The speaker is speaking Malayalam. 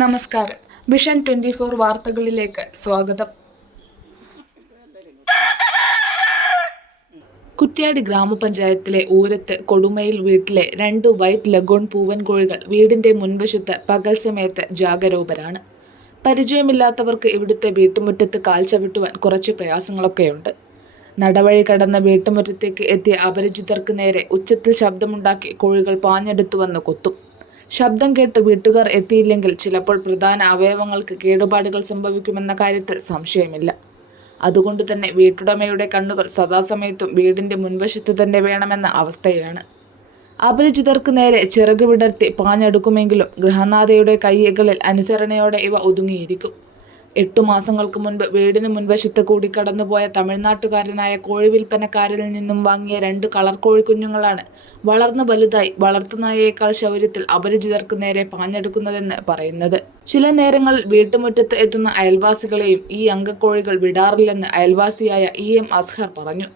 നമസ്കാരം. വിഷൻ ട്വന്റി ഫോർ വാർത്തകളിലേക്ക് സ്വാഗതം. കുറ്റ്യാടി ഗ്രാമപഞ്ചായത്തിലെ ഊരത്ത് കൊടുമയിൽ വീട്ടിലെ രണ്ട് വൈറ്റ് ലഗോൺ പൂവൻ കോഴികൾ വീടിന്റെ മുൻവശത്ത് പകൽ സമയത്ത് ജാഗരൂപരാണ്. പരിചയമില്ലാത്തവർക്ക് ഇവിടുത്തെ വീട്ടുമുറ്റത്ത് കാൽ ചവിട്ടുവാൻ കുറച്ച് പ്രയാസങ്ങളൊക്കെയുണ്ട്. നടവഴി കടന്ന വീട്ടുമുറ്റത്തേക്ക് എത്തിയ അപരിചിതർക്ക് നേരെ ഉച്ചത്തിൽ ശബ്ദമുണ്ടാക്കി കോഴികൾ പാഞ്ഞെടുത്തു വന്ന് കൊത്തും. ശബ്ദം കേട്ട് വീട്ടുകാർ എത്തിയില്ലെങ്കിൽ ചിലപ്പോൾ പ്രധാന അവയവങ്ങൾക്ക് കേടുപാടുകൾ സംഭവിക്കുമെന്ന കാര്യത്തിൽ സംശയമില്ല. അതുകൊണ്ട് തന്നെ വീട്ടുടമയുടെ കണ്ണുകൾ സദാസമയത്തും വീടിന്റെ മുൻവശത്ത് തന്നെ വേണമെന്ന അവസ്ഥയിലാണ്. അപരിചിതർക്ക് നേരെ ചിറക് വിടർത്തി പാഞ്ഞെടുക്കുമെങ്കിലും ഗൃഹനാഥയുടെ കൈകളിൽ അനുസരണയോടെ ഇവ ഒതുങ്ങിയിരിക്കും. എട്ടു മാസങ്ങൾക്ക് മുൻപ് വീടിന് മുൻവശത്ത് കൂടി കടന്നുപോയ തമിഴ്നാട്ടുകാരനായ കോഴി വിൽപ്പനക്കാരിൽ നിന്നും വാങ്ങിയ രണ്ട് കളർ കോഴിക്കുഞ്ഞുങ്ങളാണ് വളർന്നു വലുതായി വളർത്തുനായേക്കാൾ ശൗര്യത്തിൽ അപരിചിതർക്ക് നേരെ പാഞ്ഞെടുക്കുന്നതെന്ന് പറയുന്നത്. ചില നേരങ്ങളിൽ വീട്ടുമുറ്റത്ത് എത്തുന്ന അയൽവാസികളെയും ഈ അങ്കക്കോഴികൾ വിടാറില്ലെന്ന് അയൽവാസിയായ ഇ എം അസ്ഹർ പറഞ്ഞു.